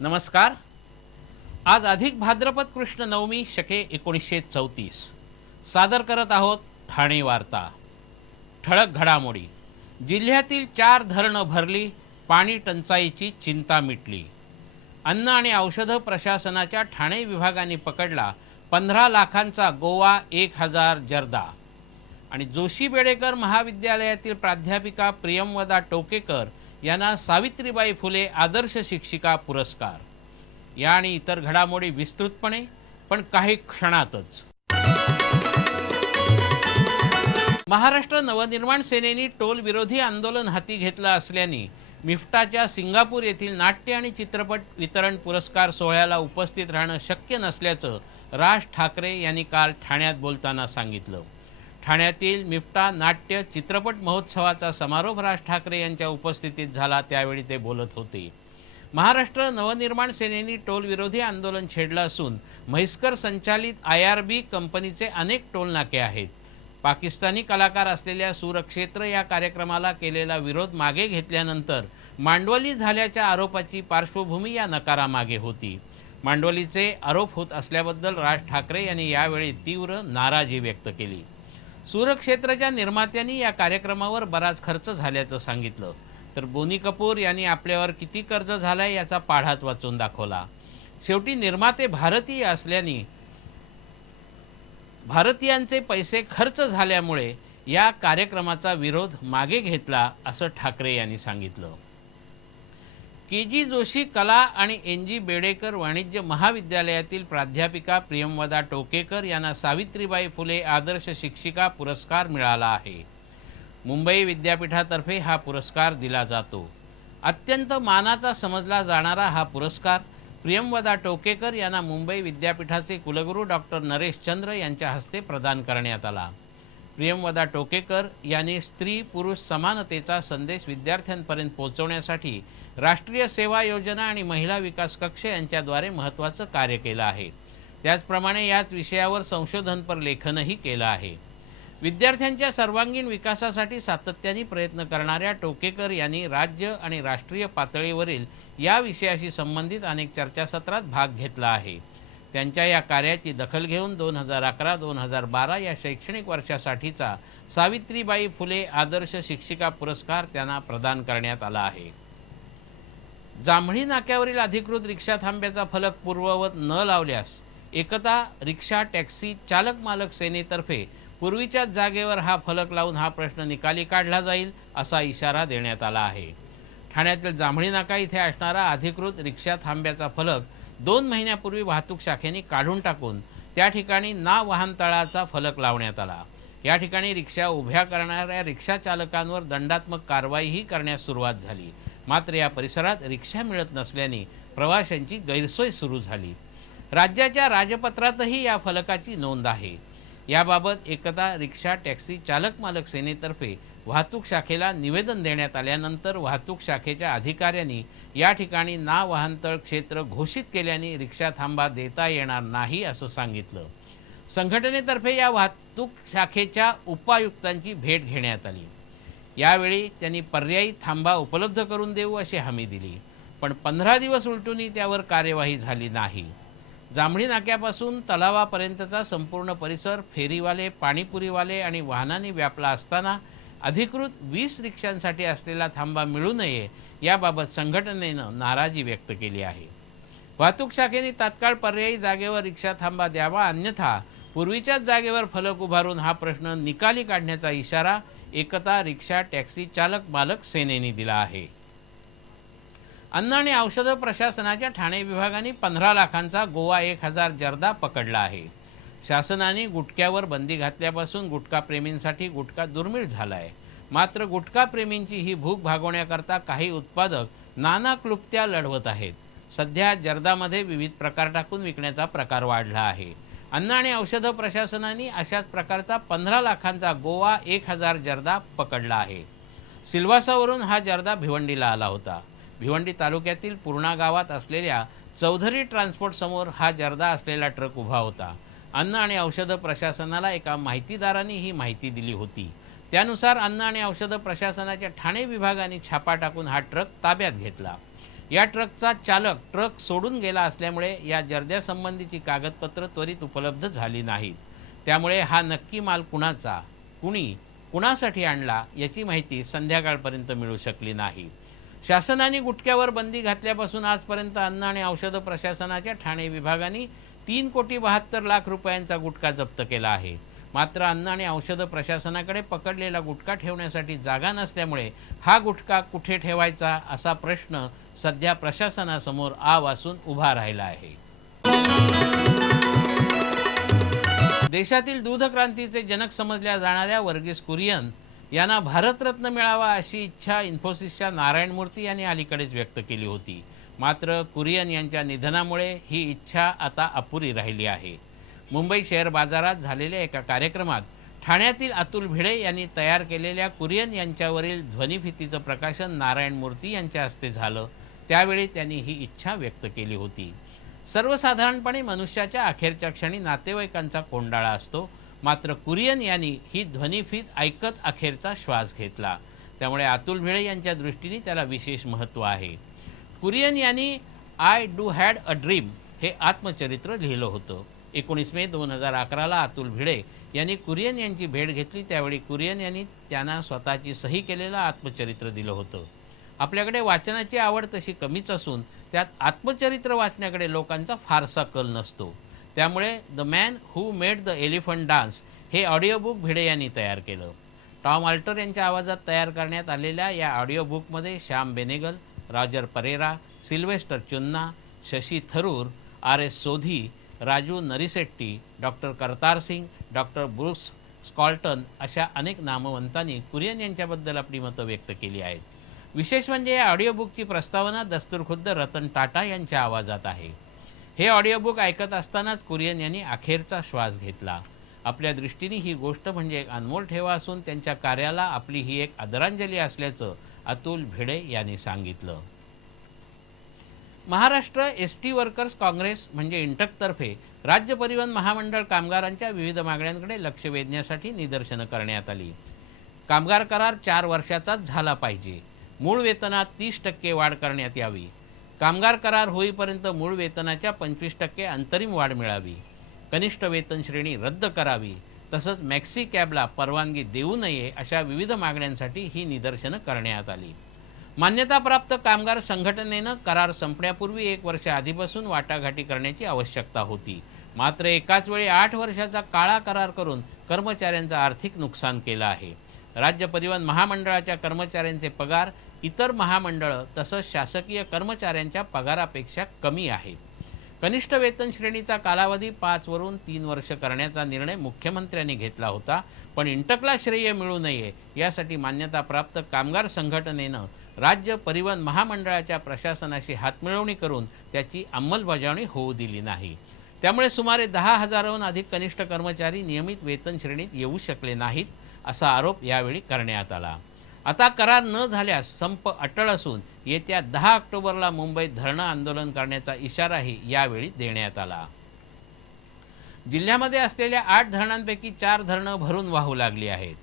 नमस्कार। आज अधिक भाद्रपद कृष्ण नवमी शके 1934 सादर करत आहोत ठाणे वार्ता। ठळक घडामोडी। जिल्ह्यातील 4 धरणं भरली, पाणी टंचाईची चिंता मिटली। अन्न आणि औषध प्रशासनाच्या ठाणे विभागाने पकडला 15 लाखांचा गोवा 1000 जर्दा। आणि जोशी बेडेकर महाविद्यालयातील प्राध्यापिका प्रियंवदा टोकेकर यांना सावित्रीबाई फुले आदर्श शिक्षिका पुरस्कार। या आणि इतर घडामोडी विस्तृतपणे, पण काही क्षणातच। महाराष्ट्र नवनिर्माण सेनेने टोल विरोधी आंदोलन हाती घेतलं असल्याने मिफ्टाच्या सिंगापूर येथील नाट्य आणि चित्रपट वितरण पुरस्कार सोहळ्याला उपस्थित राहणं शक्य नसल्याचं राज ठाकरे यांनी काल ठाण्यात बोलताना सांगितलं। ठाण्यातील मिफ्टा नाट्य चित्रपट महोत्सवाचा समारोप राज ठाकरे यांच्या उपस्थितीत झाला, त्यावेळी ते बोलत होते। महाराष्ट्र नवनिर्माण सेनेने टोल विरोधी आंदोलन छेडलं असून म्हैसकर संचालित IRB कंपनीचे अनेक टोल नाके आहेत। पाकिस्तानी कलाकार असलेल्या सूरक्षेत्र या कार्यक्रमाला केलेला विरोध मागे घेतल्यानंतर मांडवली झाल्याच्या आरोपाची पार्श्वभूमी या नकारामागे होती। मांडवलीचे आरोप होत असल्याबद्दल राज ठाकरे यांनी यावेळी तीव्र नाराजी व्यक्त केली। सूरक्षेत्राच्या निर्मात्यांनी या कार्यक्रमावर बराच खर्च झाल्याचं सांगितलं, तर बोनी कपूर यांनी आपल्यावर किती कर्ज झालाय याचा पाढाच वाचून दाखवला। शेवटी निर्माते भारतीय असल्याने भारतीयांचे पैसे खर्च झाल्यामुळे या कार्यक्रमाचा विरोध मागे घेतला, असं ठाकरे यांनी सांगितलं। KG जोशी कला आणि NG बेडेकर वाणिज्य महाविद्यालयातील प्राध्यापिका प्रियंवदा टोकेकर यांना सावित्रीबाई फुले आदर्श शिक्षिका पुरस्कार मिळाला आहे। मुंबई विद्यापीठातर्फे हा पुरस्कार दिला जातो। अत्यंत मानाचा समजला जाणारा हा पुरस्कार प्रियंवदा टोकेकर यांना मुंबई विद्यापीठाचे कुलगुरू डॉक्टर नरेश चंद्र यांच्या हस्ते प्रदान करण्यात आला। प्रियंवदा टोकेकर यांनी स्त्री पुरुष समानतेचा संदेश विद्यार्थ्यांपर्यंत पोहोचवण्यासाठी राष्ट्रीय सेवा योजना आणि महिला विकास कक्ष यांच्याद्वारे महत्त्वाचं कार्य केलं आहे। त्याचप्रमाणे याच विषयावर संशोधनपर लेखनही केलं आहे। विद्यार्थ्यांच्या सर्वांगीण विकासासाठी सातत्याने प्रयत्न करणाऱ्या टोकेकर यांनी राज्य आणि राष्ट्रीय पातळीवरील या विषयाशी संबंधित अनेक चर्चासत्रात भाग घेतला आहे। त्यांच्या या कार्याची दखल घेऊन 2011-2012 या शैक्षणिक वर्षासाठीचा सावित्रीबाई फुले आदर्श शिक्षिका पुरस्कार त्यांना प्रदान करण्यात आला आहे। जांभळी नाक्यावरील अधिकृत रिक्षा थांब्याचा फलक पूर्ववत न लावल्यास एकता रिक्षा टॅक्सी चालक मालक सेनेतर्फे पूर्वीच्याच जागेवर हा फलक लावून हा प्रश्न निकाली काढला जाईल, असा इशारा देण्यात आला आहे। ठाण्यातील जांभळी नाका इथे असणारा अधिकृत रिक्षा थांब्याचा फलक 2 महिन्यापूर्वी वाहतूक शाखेने काढून टाकून त्या ठिकाणी ना वाहनतळाचा फलक लावण्यात आला। या ठिकाणी रिक्षा उभ्या करणाऱ्या रिक्षा चालकांवर दंडात्मक कारवाईही करण्यास सुरुवात झाली। मात्र या परिसरात रिक्षा मिळत नसल्याने प्रवाशांची गैरसोय सुरू झाली। राज्याच्या राजपत्रातही या फलकाची नोंद आहे। याबाबत एकता रिक्षा टॅक्सी चालक मालक सेनेतर्फे वाहतूक शाखेला निवेदन देण्यात आल्यानंतर वाहतूक शाखेच्या अधिकाऱ्यांनी या ठिकाणी ना वाहनतळ क्षेत्र घोषित केल्याने रिक्षा थांबा देता येणार नाही, असं सांगितलं। संघटनेतर्फे या वाहतूक शाखेच्या उपायुक्तांची भेट घेण्यात आली। यावेळी त्यांनी पर्यायी थांबा उपलब्ध करून देऊ अशी हमी दिली, पण 15 दिवस उलटूनही त्यावर कार्यवाही झाली नाही। जांभळी नाक्यापासून तलावापर्यंतचा संपूर्ण परिसर फेरीवाले, पाणीपुरीवाले आणि वाहनांनी व्यापला असताना अधिकृत 20 रिक्षांसाठी असलेला थांबा मिळू नये याबाबत संघटनेनं नाराजी व्यक्त केली आहे। वाहतूक शाखेने तात्काळ पर्यायी जागेवर रिक्षा थांबा द्यावा, अन्यथा पूर्वीच्याच जागेवर फलक उभारून हा प्रश्न निकाली काढण्याचा इशारा एकता रिक्षा टॅक्सी चालक मालक सेनेने दिला आहे। अन्न आणि औषध प्रशासनाच्या ठाणे विभागाने 15 लाखांचा गोवा 1000 जर्दा पकडला आहे। शासनाने गुटख्यावर बंदी घातल्यापासून गुटखा प्रेमींसाठी गुटखा दुर्मिळ झाला आहे। मात्र गुटखा प्रेमींची ही भूक भागवण्याकरता काही उत्पादक नाना क्लुप्त्या लढवत आहेत। सध्या जर्दामध्ये विविध प्रकार टाकून विकण्याचा प्रकार वाढला आहे। अन्न आणि औषध प्रशासनाने अशाच प्रकारचा 15 लाखांचा गोवा 1000 जर्दा पकडला आहे। सिल्वासावरून हा जर्दा भिवंडीला आला होता। भिवंडी तालुक्यातील पूर्णा गावात असलेल्या चौधरी ट्रान्सपोर्ट समोर हा जर्दा असलेला ट्रक उभा होता। अन्न आणि औषध प्रशासनाला एका माहितीदाराने ही माहिती दिली होती। त्यानुसार अन्न आणि औषध प्रशासनाच्या ठाणे विभागाने छापा टाकून हा ट्रक ताब्यात घेतला। या ट्रकचा चालक ट्रक सोडून गेला असल्यामुळे या जर्द्यासंबंधीची कागदपत्र त्वरित उपलब्ध झाली नाहीत. त्यामुळे हा नक्की माल कुणाचा, कुणासाठी आणला याची माहिती संध्याकाळपर्यंत मिळू शकली नाही. शासनाने गुटख्यावर बंदी घातल्यापासून आजपर्यंत अन्न आणि औषध प्रशासनाच्या ठाणे विभागाने 3,72,00,000 रुपयांचा गुटखा जप्त केला आहे. मात्र अन्न आणि औषध प्रशासनाकडे पकडलेला गुटखा ठेवण्यासाठी जागा नसल्यामुळे हा गुटखा कुठे ठेवायचा असा प्रश्न सध्या प्रशासनासमोर आवासून उभा राहिला आहे. देशातील दूध क्रांतीचे जनक समजल्या जाणाऱ्या वर्गीस कुरियन यांना भारतरत्न मिळावा अशी इच्छा इन्फोसिसच्या नारायण मूर्ती यांनी अलीकडेच व्यक्त केली होती. मात्र कुरियन यांच्या निधनामुळे ही इच्छा आता अपुरी राहिली आहे. मुंबई शेअर बाजारात झालेल्या एका कार्यक्रमात ठाण्यातील अतुल भिडे यांनी तयार केलेल्या कुरियन यांच्यावरील ध्वनिफितीचं प्रकाशन नारायण मूर्ती यांच्या हस्ते झालं. त्यावेळी त्यांनी ही इच्छा व्यक्त केली होती. सर्वसाधारणपणे मनुष्याच्या अखेरच्या क्षणी नातेवाईकांचा कोंडाळा असतो. मात्र कुरियन यांनी ही ध्वनिफीत ऐकत अखेरचा श्वास घेतला. त्यामुळे अतुल भिडे यांच्या दृष्टीने त्याला विशेष महत्त्व आहे. कुरियन यांनी I do had a dream हे आत्मचरित्र लिहिलं होतं. 19 मे 2011ला अतुल भिडे यांनी कुरियन यांची भेट घेतली. त्यावेळी कुरियन यांनी त्यांना स्वतःची सही केलेलं आत्मचरित्र दिलं होतं. आपल्याकडे वाचनाची आवड तशी कमीच असून त्यात आत्मचरित्र वाचण्याकडे लोकांचा फारसा कल नसतो. त्यामुळे the man who made the elephant dance हे ऑडिओ बुक भिडे यांनी तयार केलं. टॉम अल्टर यांच्या आवाजात तयार करण्यात आलेल्या या ऑडिओ बुकमध्ये Shyam Benegal, Roger Pereira, Sylvester Chunna, Shashi Tharoor, RS Sodhi, Raju Narisetti, doctor Kartar Singh, doctor Bruce Scholten अशा अनेक नामवंतांनी कुरियन यांच्याबद्दल आपली मतं व्यक्त केली आहेत. विशेष म्हणजे या ऑडिओ बुकची प्रस्तावना दस्तूरखुद्द रतन टाटा यांच्या आवाजात आहे. हे ऑडिओ बुक ऐकत असतानाच कुरियन यांनी अखेरचा श्वास घेतला. आपल्या दृष्टीने ही गोष्ट म्हणजे एक अनमोल ठेवा असून त्यांच्या कार्याला आपली ही एक आदरांजली असल्याचं अतुल भिडे यांनी सांगितलं. महाराष्ट्र ST वर्कर्स काँग्रेस म्हणजे इंटकतर्फे राज्य परिवहन महामंडळ कामगारांच्या विविध मागण्यांकडे लक्ष वेधण्यासाठी निदर्शनं करण्यात आली. कामगार करार 4 वर्षाचाच झाला पाहिजे. मूळ वेतनात 30% वाढ करण्यात यावी. कामगार करार होईपर्यंत मूळ वेतनाच्या 25% अंतरिम वाढ मिळावी. कनिष्ठ वेतन श्रेणी रद्द करावी. तसंच मॅक्सी कॅबला परवानगी देऊ नये अशा विविध मागण्यांसाठी ही निदर्शनं करण्यात आली. मान्यताप्राप्त कामगार संघटनेनं करार संपण्यापूर्वी 1 वर्ष आधीपासून वाटाघाटी करण्याची आवश्यकता होती. मात्र एकाच वेळी 8 वर्षाचा काळा करार करून कर्मचाऱ्यांचं आर्थिक नुकसान केलं आहे. राज्य परिवहन महामंडळाच्या कर्मचाऱ्यांचे पगार इतर महामंडळं तसंच शासकीय कर्मचाऱ्यांच्या पगारापेक्षा कमी आहेत. कनिष्ठ वेतन श्रेणीचा कालावधी 5 वरून 3 वर्ष करण्याचा निर्णय मुख्यमंत्र्यांनी घेतला होता. पण इंटकला श्रेय मिळू नये यासाठी मान्यताप्राप्त कामगार संघटनेनं राज्य परिवहन महामंडळाच्या प्रशासनाशी हातमिळवणी करून त्याची अंमलबजावणी होऊ दिली नाही. त्यामुळे सुमारे 10,000हून अधिक कनिष्ठ कर्मचारी नियमित वेतन श्रेणीत येऊ शकले नाहीत असा आरोप यावेळी करण्यात आला. आता करार न झाल्यास संप अटळ असून येत्या 10 ऑक्टोबरला मुंबईत धरणं आंदोलन करण्याचा इशाराही यावेळी देण्यात आला. जिल्ह्यामध्ये असलेल्या 8 धरणांपैकी 4 धरणं भरून वाहू लागली आहेत.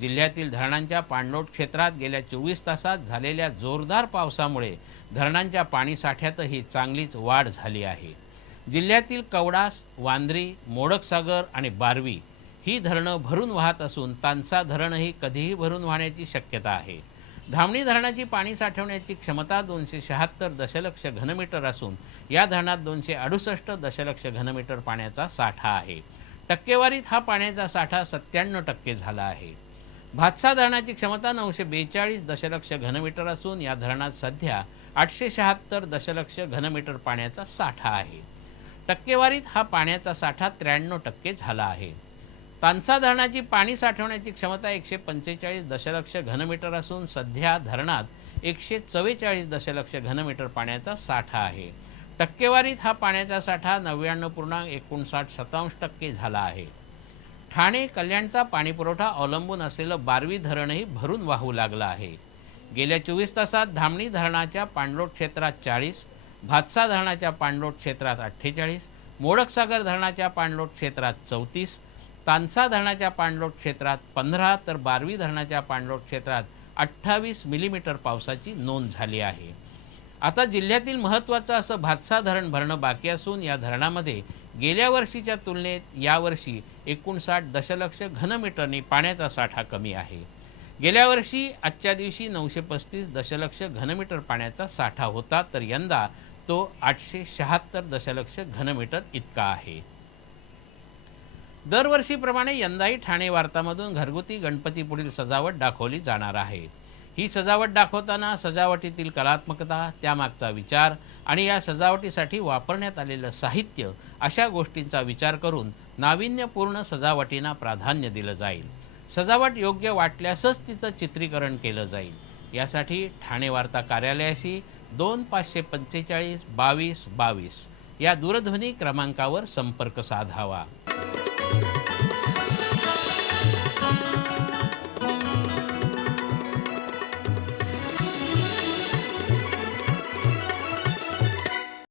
जिल्ह्यातील धरणांच्या पाणलोट क्षेत्रात गेल्या 24 तासात झालेल्या जोरदार पावसामुळे धरणांच्या पाणीसाठ्यातही चांगलीच वाढ झाली आहे. जिल्ह्यातील कवडास, वांद्री, मोडकसागर आणि बारवी ही धरणं भरून वाहत असून तानसा धरणही कधीही भरून वाहण्याची शक्यता आहे. धामणी धरणाची पाणी साठवण्याची क्षमता 276 दशलक्ष घनमीटर असून या धरणात 268 दशलक्ष घनमीटर पाण्याचा साठा आहे. टक्केवारीत हा पाण्याचा साठा 97% झाला आहे. भातसा धरणाची क्षमता 942 दशलक्ष घनमीटर असून या धरणात सध्या 876 दशलक्ष घनमीटर पाण्याचा साठा आहे. टक्केवारीत हा पाण्याचा साठा 93% झाला आहे. तानसा धरणाची पाणी साठवण्याची क्षमता 145 दशलक्ष घनमीटर असून सध्या धरणात 144 दशलक्ष घनमीटर पाण्याचा साठा आहे. टक्केवारीत हा पाण्याचा साठा 99.59% झाला आहे. ठाणे कल्याणचा पाणीपुरवठा अवलंबून असलेलं बारवी धरणही भरून वाहू लागलं आहे. गेल्या 24 तासात धामणी धरणाच्या पाणलोट क्षेत्रात 40, भातसा धरणाच्या पाणलोट क्षेत्रात 48, मोडकसागर धरणाच्या पाणलोट क्षेत्रात 34, तानसा धरणाच्या पाणलोट क्षेत्रात 15 तर बारवी धरणाच्या पाणलोट क्षेत्रात 28 मिलीमीटर पावसाची नोंद झाली आहे. आता जिल्ह्यातील महत्त्वाचं असं भातसा धरण भरणं बाकी असून या धरणामध्ये गेल्या वर्षीच्या तुलनेत यावर्षी 59 दशलक्ष घनमीटरनी पाण्याचा साठा कमी आहे. गेल्या वर्षी आजच्या दिवशी 935 दशलक्ष घनमीटर पाण्याचा साठा होता, तर यंदा तो 876 दशलक्ष घनमीटर इतका आहे. दरवर्षीप्रमाणे यंदाही ठाणे वार्तामधून घरगुती गणपती पुढील सजावट दाखवली जाणार आहे. ही सजावट दाखवताना सजावटीतील कलात्मकता, त्यामागचा विचार आणि या सजावटीसाठी वापरण्यात आलेलं साहित्य अशा गोष्टींचा विचार करून नाविन्यपूर्ण सजावटींना प्राधान्य दिलं जाईल. सजावट योग्य वाटल्यासच तिचं चित्रीकरण केलं जाईल. यासाठी ठाणे वार्ता कार्यालयाशी 2545 22 22 या दूरध्वनी क्रमांकावर संपर्क साधावा.